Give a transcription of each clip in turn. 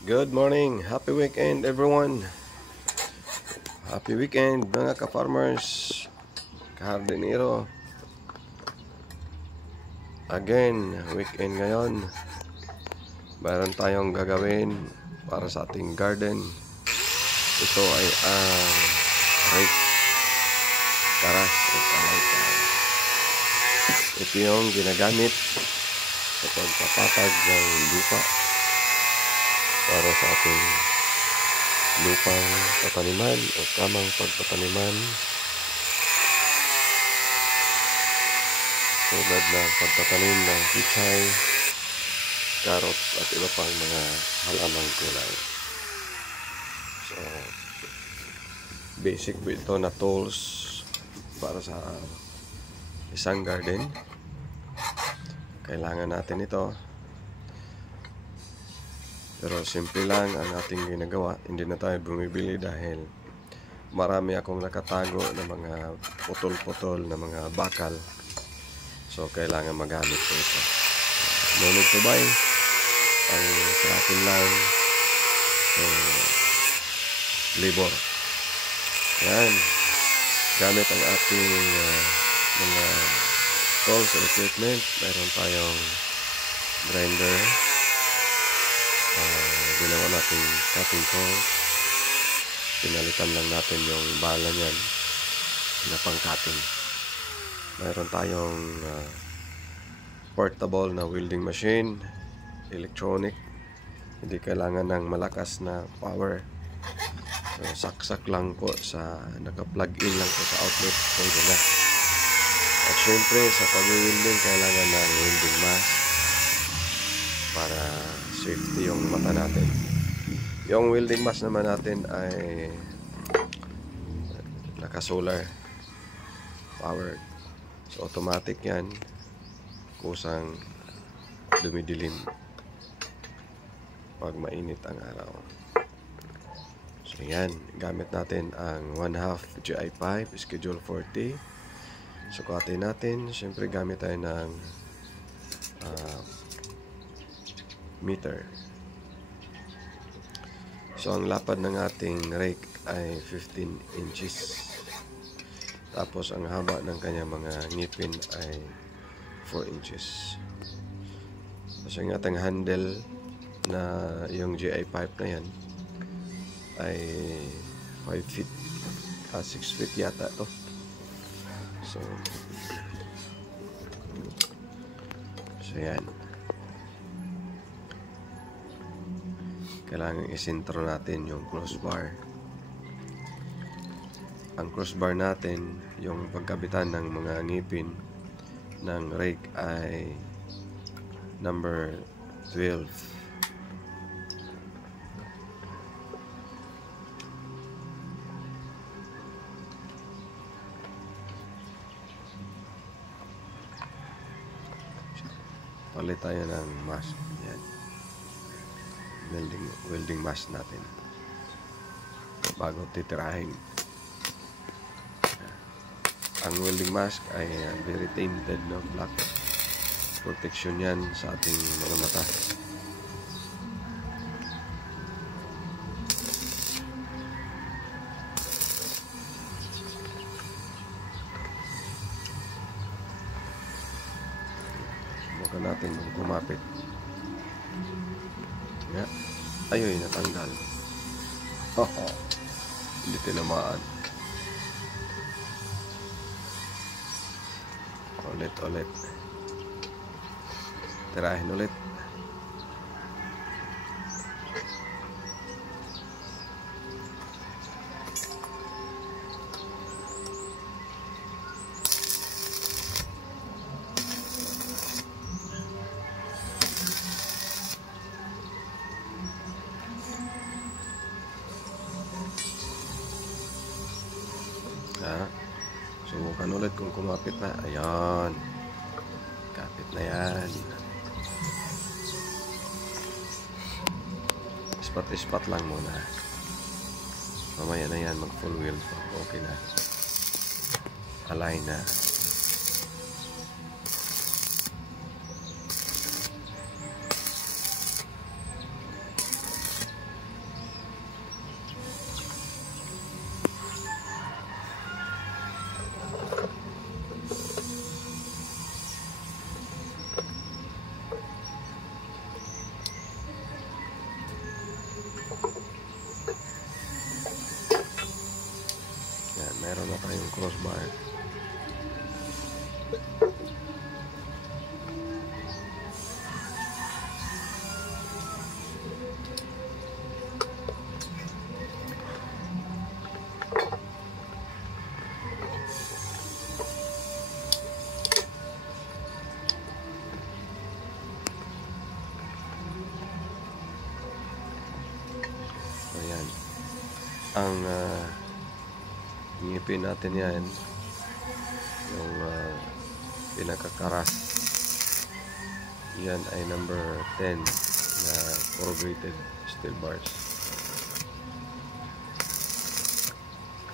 Good morning, happy weekend everyone. Happy weekend mga ka-farmers, ka-hardinero. Again, weekend ngayon. Mayroon tayong gagawin para sa ating garden. Ito ay ang rake. Taras o kalaytay. Ito yung ginagamit sa pagpapatag ng lupa para sa ating lupang pataniman o tamang pagpataniman, tulad ng pagtatanim ng pichay, carrots at iba pang mga halamang gulay. So, basic ito na tools para sa isang garden. Kailangan natin ito. Pero simple lang ang ating ginagawa. Hindi na tayo bumibili dahil marami akong nakatago na mga putol-putol na mga bakal. So kailangan magamit ko ito. No need to buy. Ang sa atin lang labor. Yan. Gamit ang ating mga tools and equipment. Mayroon tayong grinder. Ginawa natin cutting tools. Pinalitan lang natin yung bala niyan na pang-cutting. Mayroon tayong portable na welding machine, electronic. Hindi kailangan ng malakas na power. So, saksak lang po sa naka-plug in lang po sa outlet. Pwede na. At syempre sa pag-welding kailangan ng welding mask para safety yung mata natin. Yung welding mask naman natin ay naka-solar powered. So automatic yan. Kusang dumidilim pag mainit ang araw. So yan. Gamit natin ang 1/2 GI5 schedule 40. Sukatin natin. Siyempre gamit tayo ng meter. So ang lapad ng ating rake ay 15 inches. Tapos ang haba ng kanya mga ngipin ay 4 inches. So yung ating handle na yung GI5 na yan ay 5 feet 6 feet yata to. So yan. Kailangan isintro natin yung crossbar. Ang crossbar natin, yung pagkabitan ng mga ngipin ng rake ay number 12. Palit tayo ng mask. Yan. Welding mask natin bago titirahin. Ang welding mask ay very tinted, no? Black protection yan sa ating mga mata. Subukan natin kung kumapit. Yeah. Ayoy, natanggal. Hindi tinamaan. Ulit. Tirahin ulit. Subukan ulit kung kumapit na. Ayan. Kapit na yan. Ispat lang muna. Mamaya na yan. Mag full wheel. Okay na. Align na. tayong crossbar. Ayan. Ang ngipin natin yan, yung pinakakaras, yan ay number 10 na corrugated steel bars.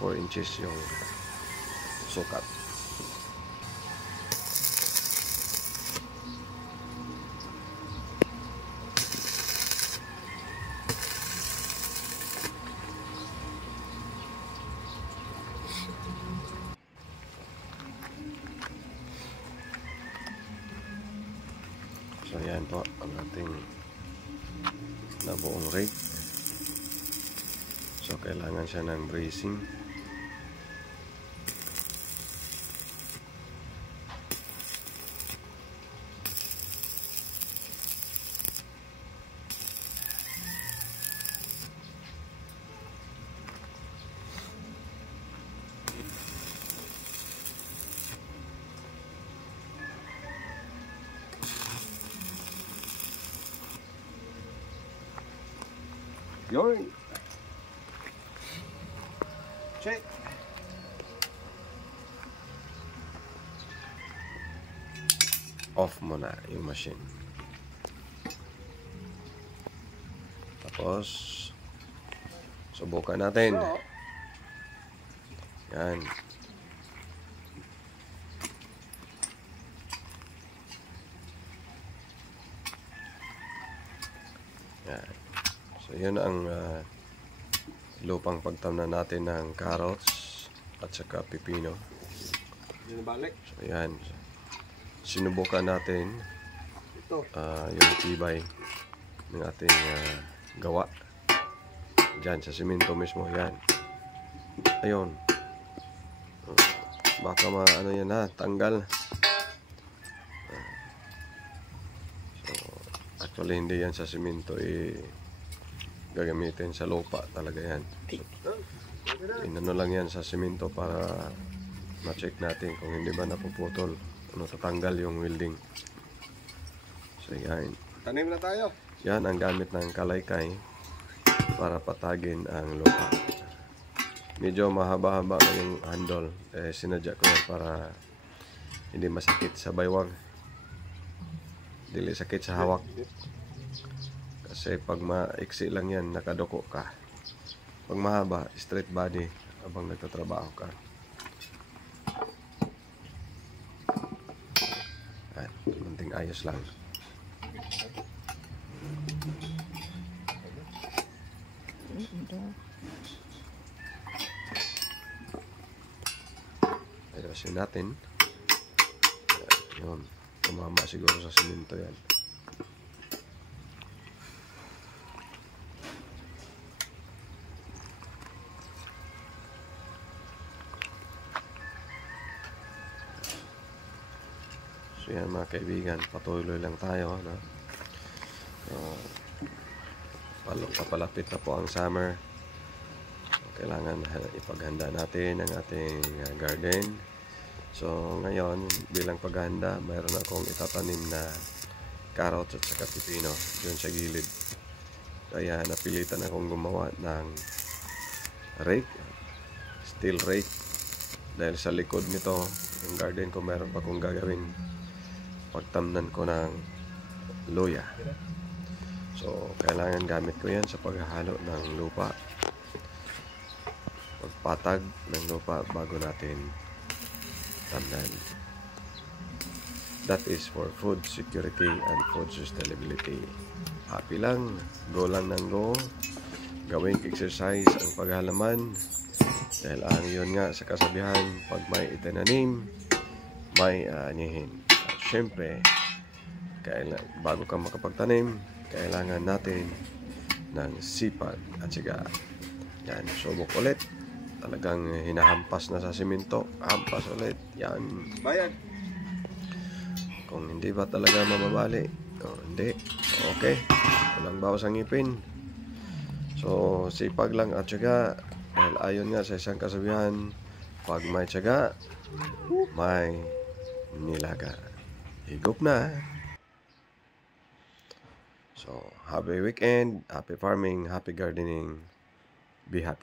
4 inches yung sukat. So yan po ang ating nabuong rake. So kailangan siya ng bracing. Yun. Check. Off muna yung machine. Tapos subukan natin. Yan. Yan. So yun ang lupang pagtamnan natin ng carrots at saka pipino. So yan. Sinubukan natin yung tibay ng ating gawa. Diyan sa simento mismo. Yan. Ayun. Baka ano yan ha, tanggal. So actually hindi yan sa simento, gagamitin sa lupa talaga yan. So, inano lang yan sa simento para ma-check natin kung hindi ba napuputol, tatanggal yung welding. So yan. Tanim na tayo. Yan ang gamit ng kalaykay para patagin ang lupa. Medyo mahaba-haba yung handle. Sinadya ko yan para hindi masakit sa baywang. Dili sakit sa hawak. Kasi pag maiksi lang yan, nakadoko ka. Pag mahaba, straight body habang nagtatrabaho ka. At munting ayos lang. Ayusin natin. Yun. Tumama siguro sa simento yan. So yan mga kaibigan, patuloy lang tayo, no? Papalapit na po ang summer. Kailangan ipaghanda natin ang ating garden. So ngayon, bilang paghanda, mayroon akong itatanim na carrots at saka pipino dun sa gilid. Kaya napilitan akong gumawa ng rake, steel rake, dahil sa likod nito yung garden ko meron pa akong gagawin pagtamnan ko ng luya. So kailangan gamit ko yan sa paghahalo ng lupa, pagpatag ng lupa bago natin tamnan. That is for food security and food sustainability. Happy lang, go lang ng go, gawing exercise ang paghalaman, dahil ang yun nga sa kasabihan, pag may itinanim, may anihin. Siyempre, bago ka makapagtanim, kailangan natin ng sipag at siga. Yan, subok ulit. talagang hinahampas na sa simento, hampas ulit. Yan. Bayad. Kung hindi ba talaga mababali, hindi. Okay. Walang bawas ang ngipin. So, sipag lang at syaga. Dahil ayon nga sa isang kasabihan, pag may syaga, may nilaga. Higop na. So, happy weekend, happy farming, happy gardening. Be happy.